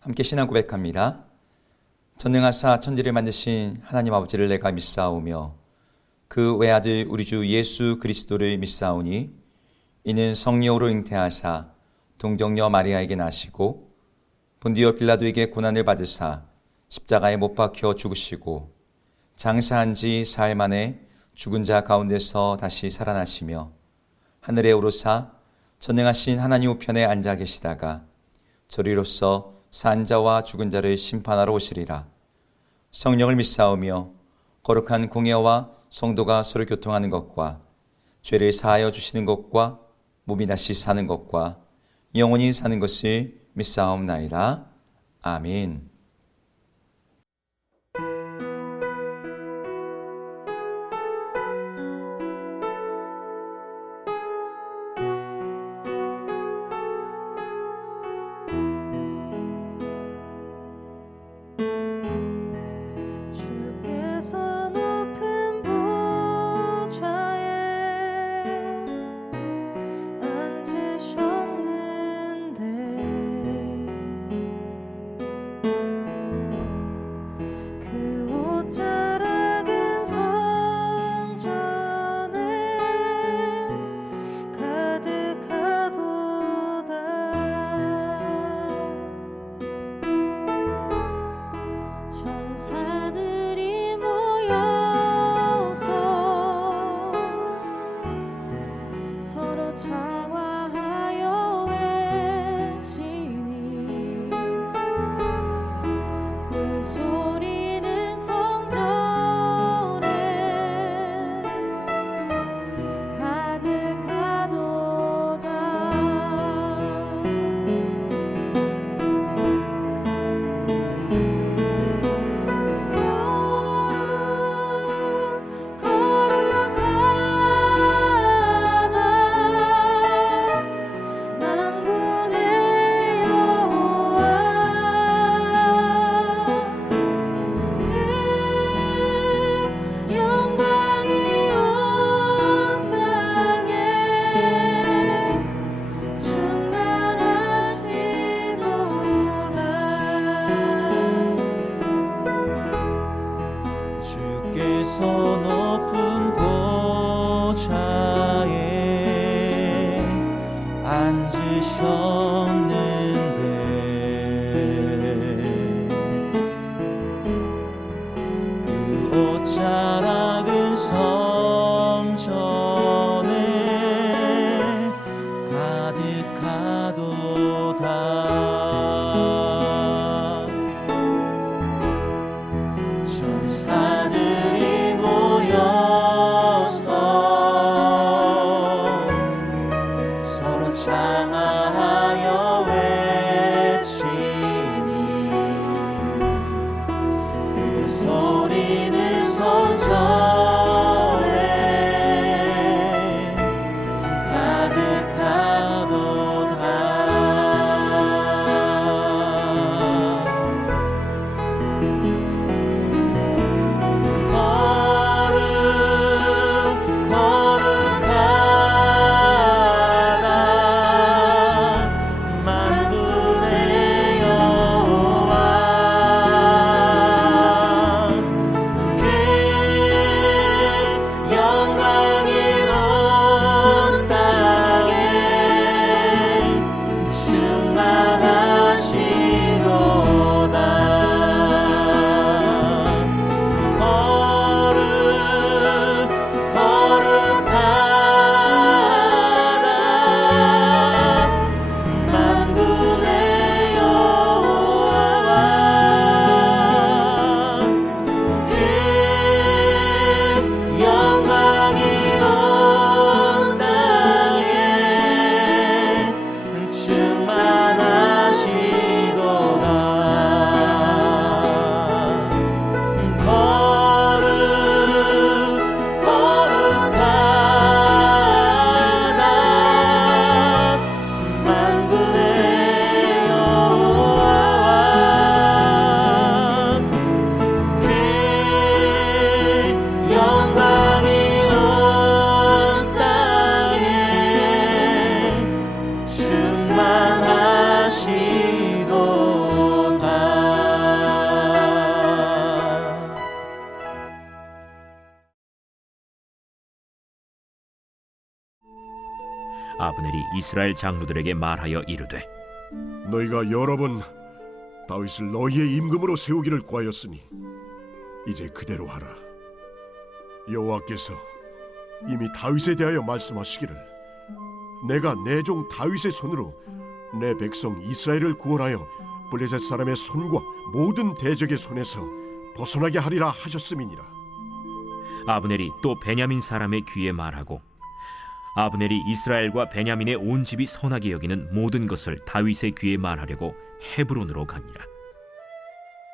함께 신앙 고백합니다. 전능하사 천지를 만드신 하나님 아버지를 내가 믿사오며 그 외아들 우리 주 예수 그리스도를 믿사오니 이는 성령으로 잉태하사 동정녀 마리아에게 나시고 본디오 빌라도에게 고난을 받으사 십자가에 못 박혀 죽으시고 장사한 지 사흘 만에 죽은 자 가운데서 다시 살아나시며 하늘에 오르사 전능하신 하나님 우편에 앉아 계시다가 저리로서 산 자와 죽은 자를 심판하러 오시리라. 성령을 믿사오며 거룩한 공예와 성도가 서로 교통하는 것과 죄를 사하여 주시는 것과 몸이 다시 사는 것과 영원히 사는 것을 믿사옵나이다. 아멘. 높은 보좌에 앉으셨는데 그 옷자락은 성전에 가득하도다. 천사들이 모여서 서로 장하하여 아브넬이 이스라엘 장로들에게 말하여 이르되 너희가 여러 번 다윗을 너희의 임금으로 세우기를 구하였으니 이제 그대로 하라. 여호와께서 이미 다윗에 대하여 말씀하시기를 내가 내 종 다윗의 손으로 내 백성 이스라엘을 구원하여 블레셋 사람의 손과 모든 대적의 손에서 벗어나게 하리라 하셨음이니라. 아브넬이 또 베냐민 사람의 귀에 말하고 아브넬이 이스라엘과 베냐민의 온 집이 선하게 여기는 모든 것을 다윗의 귀에 말하려고 헤브론으로 가니라.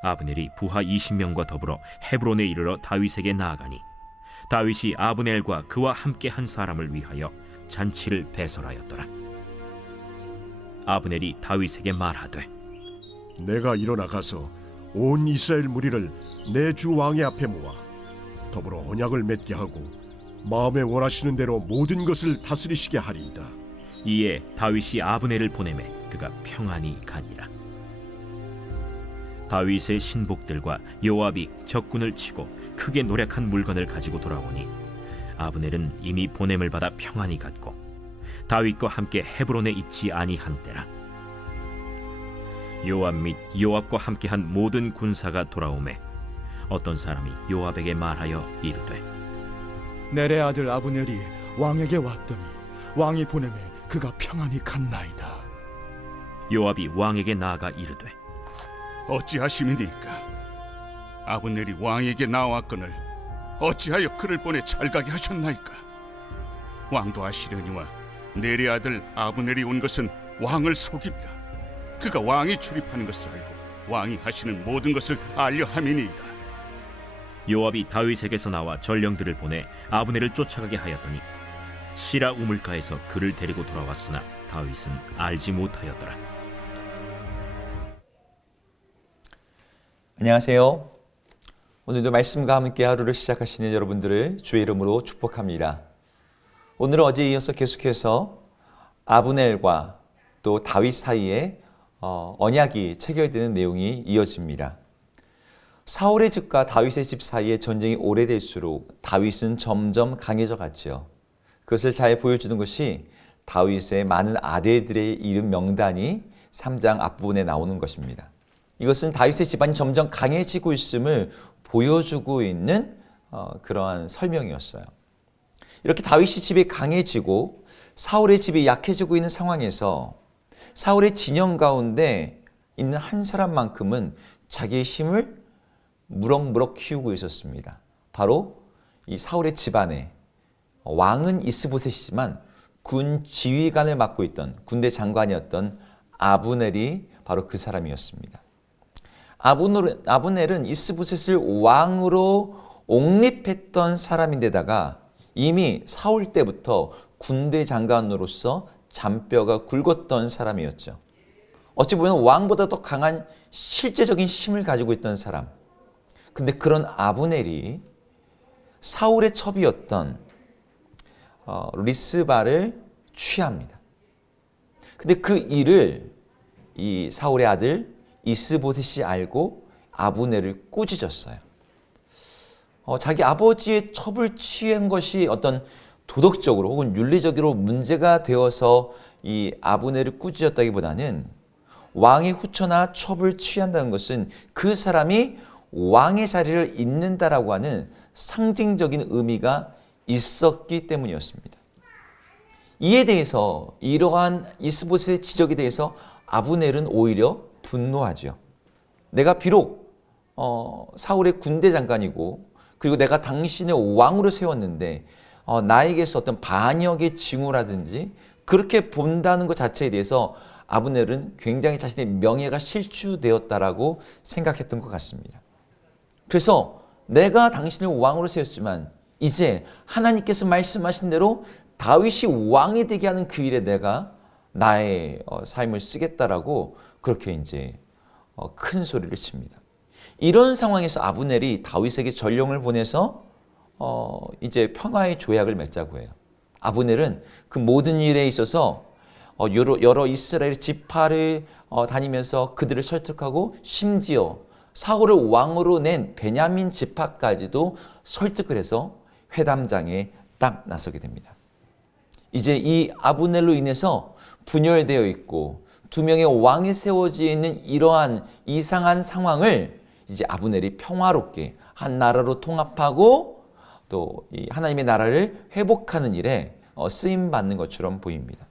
아브넬이 부하 20명과 더불어 헤브론에 이르러 다윗에게 나아가니 다윗이 아브넬과 그와 함께 한 사람을 위하여 잔치를 배설하였더라. 아브넬이 다윗에게 말하되 내가 일어나 가서 온 이스라엘 무리를 내 주 왕의 앞에 모아 더불어 언약을 맺게 하고 마음에 원하시는 대로 모든 것을 다스리시게 하리이다. 이에 다윗이 아브넬을 보내매 그가 평안히 가니라. 다윗의 신복들과 요압이 적군을 치고 크게 노력한 물건을 가지고 돌아오니 아브넬은 이미 보냄을 받아 평안히 갔고 다윗과 함께 헤브론에 있지 아니한 때라. 요압 및 요압과 함께한 모든 군사가 돌아오매 어떤 사람이 요압에게 말하여 이르되 넬의 아들 아브넬이 왕에게 왔더니 왕이 보내매 그가 평안히 갔나이다. 요압이 왕에게 나아가 이르되 어찌하심이니까? 아브넬이 왕에게 나왔거늘 어찌하여 그를 보내 잘가게 하셨나이까? 왕도 아시려니와 넬의 아들 아브넬이 온 것은 왕을 속입니다. 그가 왕이 출입하는 것을 알고 왕이 하시는 모든 것을 알려 함이니이다. 요압이 다윗에게서 나와 전령들을 보내 아브넬을 쫓아가게 하였더니 시라 우물가에서 그를 데리고 돌아왔으나 다윗은 알지 못하였더라. 안녕하세요. 오늘도 말씀과 함께 하루를 시작하시는 여러분들을 주의 이름으로 축복합니다. 오늘은 어제에 이어서 계속해서 아브넬과 또 다윗 사이에 언약이 체결되는 내용이 이어집니다. 사울의 집과 다윗의 집 사이에 전쟁이 오래될수록 다윗은 점점 강해져 갔죠. 그것을 잘 보여주는 것이 다윗의 많은 아들들의 이름 명단이 3장 앞부분에 나오는 것입니다. 이것은 다윗의 집안이 점점 강해지고 있음을 보여주고 있는 그러한 설명이었어요. 이렇게 다윗의 집이 강해지고 사울의 집이 약해지고 있는 상황에서 사울의 진영 가운데 있는 한 사람만큼은 자기의 힘을 무럭무럭 키우고 있었습니다. 바로 이 사울의 집안에 왕은 이스보셋이지만 군 지휘관을 맡고 있던 군대 장관이었던 아브넬이 바로 그 사람이었습니다. 아브넬은 이스보셋을 왕으로 옹립했던 사람인데다가 이미 사울 때부터 군대 장관으로서 잔뼈가 굵었던 사람이었죠. 어찌 보면 왕보다 더 강한 실제적인 힘을 가지고 있던 사람. 근데 그런 아브넬이 사울의 첩이었던 리스바를 취합니다. 근데 그 일을 이 사울의 아들 이스보셋이 알고 아브넬을 꾸짖었어요. 자기 아버지의 첩을 취한 것이 어떤 도덕적으로 혹은 윤리적으로 문제가 되어서 이 아브넬을 꾸짖었다기보다는 왕의 후처나 첩을 취한다는 것은 그 사람이 왕의 자리를 잇는다라고 하는 상징적인 의미가 있었기 때문이었습니다. 이에 대해서 이러한 이스보셋의 지적에 대해서 아브넬은 오히려 분노하죠. 내가 비록 사울의 군대 장관이고 그리고 내가 당신을 왕으로 세웠는데 나에게서 어떤 반역의 징후라든지 그렇게 본다는 것 자체에 대해서 아브넬은 굉장히 자신의 명예가 실추되었다라고 생각했던 것 같습니다. 그래서 내가 당신을 왕으로 세웠지만 이제 하나님께서 말씀하신 대로 다윗이 왕이 되게 하는 그 일에 내가 나의 삶을 쓰겠다라고 그렇게 이제 큰 소리를 칩니다. 이런 상황에서 아브넬이 다윗에게 전령을 보내서 이제 평화의 조약을 맺자고 해요. 아브넬은 그 모든 일에 있어서 여러 이스라엘 지파를 다니면서 그들을 설득하고 심지어 사울을 왕으로 낸 베냐민 지파까지도 설득을 해서 회담장에 딱 나서게 됩니다. 이제 이 아브넬로 인해서 분열되어 있고 두 명의 왕이 세워져 있는 이러한 이상한 상황을 이제 아브넬이 평화롭게 한 나라로 통합하고 또 이 하나님의 나라를 회복하는 일에 쓰임 받는 것처럼 보입니다.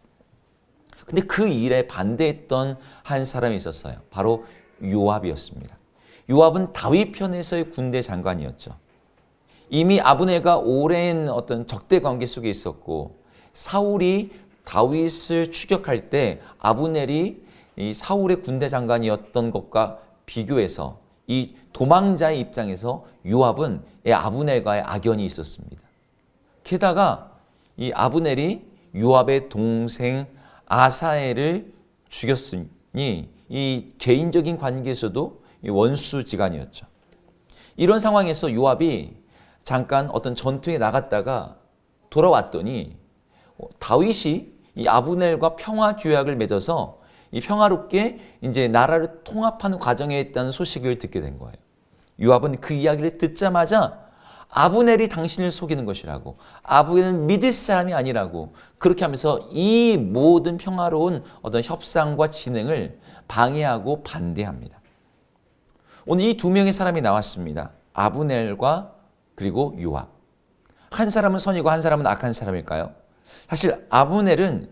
근데 그 일에 반대했던 한 사람이 있었어요. 바로 요압이었습니다. 요압은 다윗 편에서의 군대 장관이었죠. 이미 아브넬과 오랜 어떤 적대 관계 속에 있었고 사울이 다윗을 추격할 때 아브넬이 이 사울의 군대 장관이었던 것과 비교해서 이 도망자의 입장에서 요압은 아브넬과의 악연이 있었습니다. 게다가 이 아브넬이 요압의 동생 아사엘을 죽였으니 이 개인적인 관계에서도 원수지간이었죠. 이런 상황에서 요압이 잠깐 어떤 전투에 나갔다가 돌아왔더니 다윗이 이 아브넬과 평화 조약을 맺어서 이 평화롭게 이제 나라를 통합하는 과정에 있다는 소식을 듣게 된 거예요. 요압은 그 이야기를 듣자마자 아브넬이 당신을 속이는 것이라고, 아브넬은 믿을 사람이 아니라고, 그렇게 하면서 이 모든 평화로운 어떤 협상과 진행을 방해하고 반대합니다. 오늘 이 두 명의 사람이 나왔습니다. 아브넬과 그리고 요압. 한 사람은 선이고 한 사람은 악한 사람일까요? 사실 아브넬은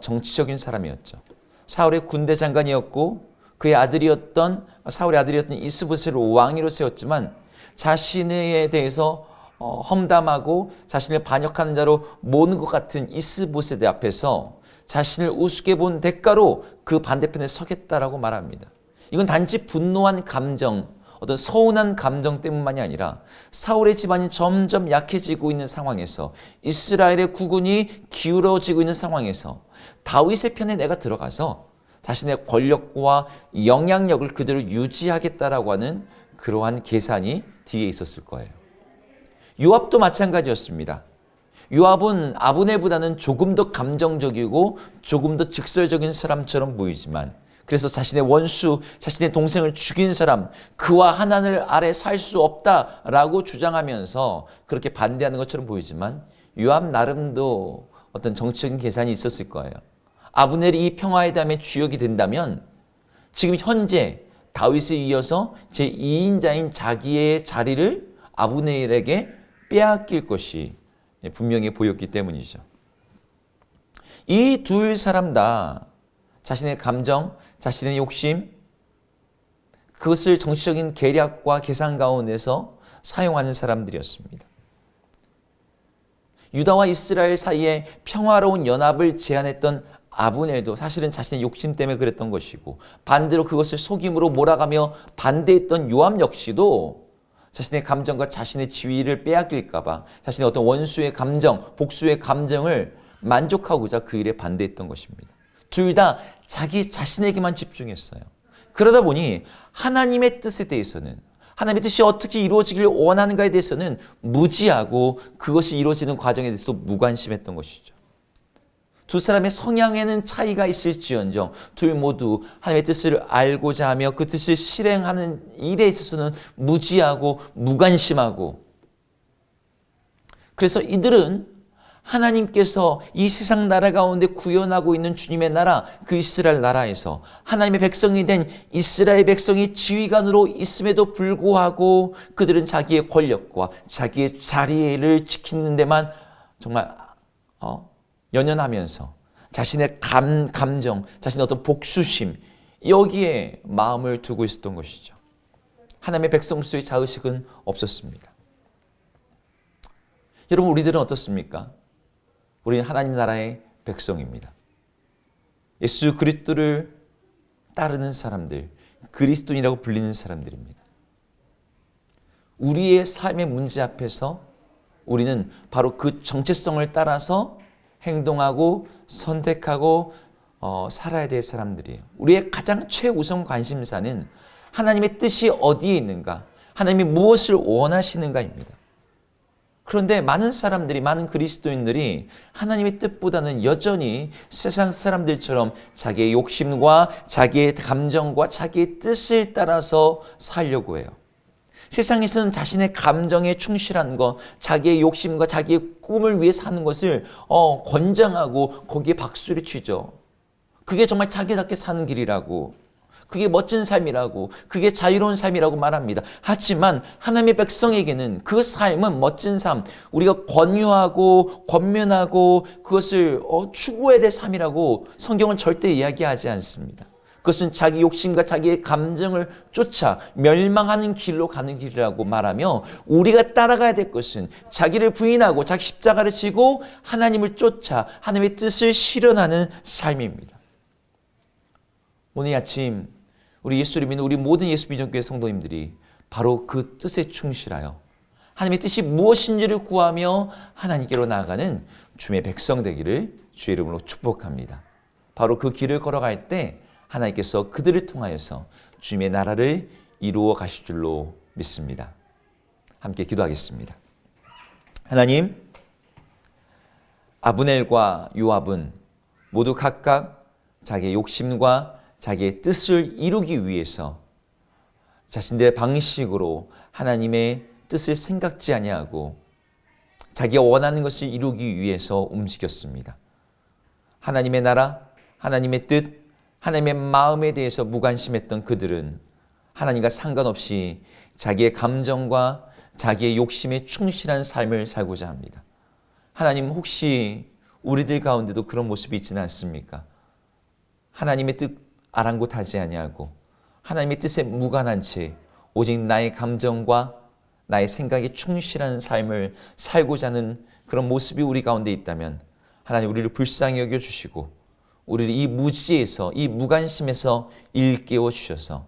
정치적인 사람이었죠. 사울의 군대 장관이었고 그의 사울의 아들이었던 이스보셋을 왕위로 세웠지만 자신에 대해서 험담하고 자신을 반역하는 자로 모는 것 같은 이스보셋 앞에서 자신을 우습게 본 대가로 그 반대편에 서겠다라고 말합니다. 이건 단지 분노한 감정, 어떤 서운한 감정 때문만이 아니라 사울의 집안이 점점 약해지고 있는 상황에서, 이스라엘의 국군이 기울어지고 있는 상황에서 다윗의 편에 내가 들어가서 자신의 권력과 영향력을 그대로 유지하겠다라고 하는 그러한 계산이 뒤에 있었을 거예요. 요압도 마찬가지였습니다. 요압은 아브넬보다는 조금 더 감정적이고 조금 더 직설적인 사람처럼 보이지만, 그래서 자신의 원수, 자신의 동생을 죽인 사람, 그와 하나님 아래 살 수 없다라고 주장하면서 그렇게 반대하는 것처럼 보이지만 요압 나름도 어떤 정치적인 계산이 있었을 거예요. 아브넬이 이 평화의 담의 주역이 된다면 지금 현재 다윗에 이어서 제2인자인 자기의 자리를 아브넬에게 빼앗길 것이 분명히 보였기 때문이죠. 이 두 사람 다 자신의 감정, 자신의 욕심, 그것을 정치적인 계략과 계산 가운데서 사용하는 사람들이었습니다. 유다와 이스라엘 사이에 평화로운 연합을 제안했던 아브넬도 사실은 자신의 욕심 때문에 그랬던 것이고, 반대로 그것을 속임으로 몰아가며 반대했던 요압 역시도 자신의 감정과 자신의 지위를 빼앗길까 봐 자신의 어떤 원수의 감정, 복수의 감정을 만족하고자 그 일에 반대했던 것입니다. 둘 다 자기 자신에게만 집중했어요. 그러다 보니 하나님의 뜻에 대해서는, 하나님의 뜻이 어떻게 이루어지기를 원하는가에 대해서는 무지하고 그것이 이루어지는 과정에 대해서도 무관심했던 것이죠. 두 사람의 성향에는 차이가 있을지언정 둘 모두 하나님의 뜻을 알고자 하며 그 뜻을 실행하는 일에 있어서는 무지하고 무관심하고, 그래서 이들은 하나님께서 이 세상 나라 가운데 구현하고 있는 주님의 나라, 그 이스라엘 나라에서 하나님의 백성이 된 이스라엘 백성이 지휘관으로 있음에도 불구하고 그들은 자기의 권력과 자기의 자리를 지키는 데만 정말 연연하면서 자신의 감정, 자신의 어떤 복수심, 여기에 마음을 두고 있었던 것이죠. 하나님의 백성으로서의 자의식은 없었습니다. 여러분, 우리들은 어떻습니까? 우리는 하나님 나라의 백성입니다. 예수 그리스도를 따르는 사람들, 그리스도인이라고 불리는 사람들입니다. 우리의 삶의 문제 앞에서 우리는 바로 그 정체성을 따라서 행동하고 선택하고 살아야 될 사람들이에요. 우리의 가장 최우선 관심사는 하나님의 뜻이 어디에 있는가, 하나님이 무엇을 원하시는가입니다. 그런데 많은 사람들이, 많은 그리스도인들이 하나님의 뜻보다는 여전히 세상 사람들처럼 자기의 욕심과 자기의 감정과 자기의 뜻을 따라서 살려고 해요. 세상에서는 자신의 감정에 충실한 것, 자기의 욕심과 자기의 꿈을 위해 사는 것을 권장하고 거기에 박수를 치죠. 그게 정말 자기답게 사는 길이라고, 그게 멋진 삶이라고, 그게 자유로운 삶이라고 말합니다. 하지만 하나님의 백성에게는 그 삶은 멋진 삶, 우리가 권유하고 권면하고 그것을 추구해야 될 삶이라고 성경은 절대 이야기하지 않습니다. 그것은 자기 욕심과 자기의 감정을 쫓아 멸망하는 길로 가는 길이라고 말하며, 우리가 따라가야 될 것은 자기를 부인하고 자기 십자가를 지고 하나님을 쫓아 하나님의 뜻을 실현하는 삶입니다. 오늘 아침 우리 예수를 믿는 우리 모든 예수 비전교회 성도님들이 바로 그 뜻에 충실하여 하나님의 뜻이 무엇인지를 구하며 하나님께로 나아가는 주의 백성 되기를 주의 이름으로 축복합니다. 바로 그 길을 걸어갈 때 하나님께서 그들을 통하여서 주님의 나라를 이루어 가실 줄로 믿습니다. 함께 기도하겠습니다. 하나님, 아브넬과 요압은 모두 각각 자기의 욕심과 자기의 뜻을 이루기 위해서 자신들의 방식으로 하나님의 뜻을 생각지 아니하고 자기가 원하는 것을 이루기 위해서 움직였습니다. 하나님의 나라, 하나님의 뜻, 하나님의 마음에 대해서 무관심했던 그들은 하나님과 상관없이 자기의 감정과 자기의 욕심에 충실한 삶을 살고자 합니다. 하나님, 혹시 우리들 가운데도 그런 모습이 있지는 않습니까? 하나님의 뜻 아랑곳하지 아니하고 하나님의 뜻에 무관한 채 오직 나의 감정과 나의 생각에 충실한 삶을 살고자 하는 그런 모습이 우리 가운데 있다면 하나님, 우리를 불쌍히 여겨주시고 우리를 이 무지에서, 이 무관심에서 일깨워 주셔서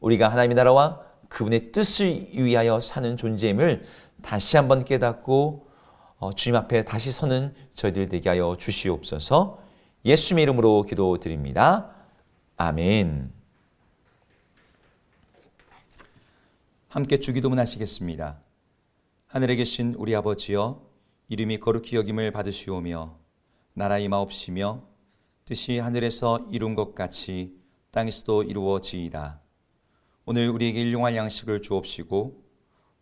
우리가 하나님의 나라와 그분의 뜻을 위하여 사는 존재임을 다시 한번 깨닫고 주님 앞에 다시 서는 저희들 되게 하여 주시옵소서. 예수님의 이름으로 기도드립니다. 아멘. 함께 주기도문 하시겠습니다. 하늘에 계신 우리 아버지여, 이름이 거룩히 여김을 받으시오며 나라 임하옵시며 뜻이 하늘에서 이룬 것 같이 땅에서도 이루어지이다. 오늘 우리에게 일용할 양식을 주옵시고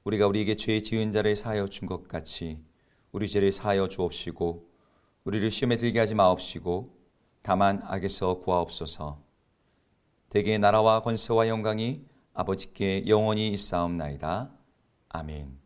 우리가 우리에게 죄 지은 자를 사하여 준 것 같이 우리 죄를 사하여 주옵시고 우리를 시험에 들게 하지 마옵시고 다만 악에서 구하옵소서. 대개의 나라와 권세와 영광이 아버지께 영원히 있사옵나이다. 아멘.